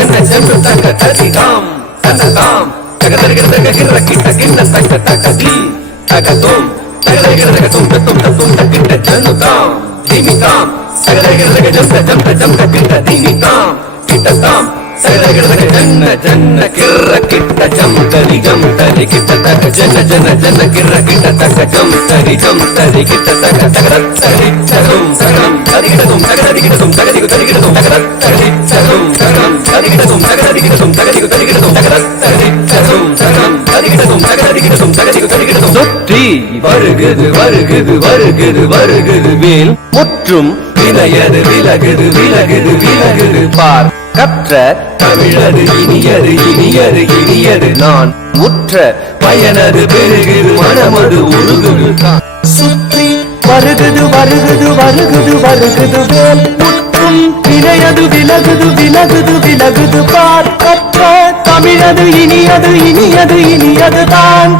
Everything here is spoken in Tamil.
ஜன ஜன தக ததிகாம் தனதாம் தகதரிகதக கிர கிட்ட கிண்ண தக தகதி தகதோம் தகதரிகதக தும் தும் தும் கிட்ட ஜனுதாம் திமிதாம் தகதரிகதக ஜன ஜன ஜன கிட்ட திமிதாம் கிட்டதாம் தகதரிகதக ஜன ஜன கிர கிட்ட ஜம் தரி கிட்ட தக ஜன ஜன ஜன கிர கிட்ட தக ஜம் தரி கிட்ட தக தகதரி தகும் தகம் தரிகிடதும் தகதரிகிடதும் தகதிகு தரிகிடதும் தகதரி தகும் தகம் தரிகிடதும் தகதரிகிடதும் தகதிகு தரிகிடதும் தகதரி தகும் தகம் தரிகிடதும் தகதரிகிடதும் தகதிகு தரிகிடதும் தொற்றி வருகுது வருகுது வருகுது வருகுது வேல் முற்றும் விலையது விலகுது விலகுது விலகுது பார் கற்ற தமிழது இனியது இனியது இனியது நான் முற்ற பயனது பெருகுது மனமது உருகுது சுற்றி வருகுது வருகுது வருகுது வருகுது வேல் முற்றும் விலையது விலகுது விலகுது விலகுது பார் கற்ற தமிழது இனியது இனியது இனியது தான்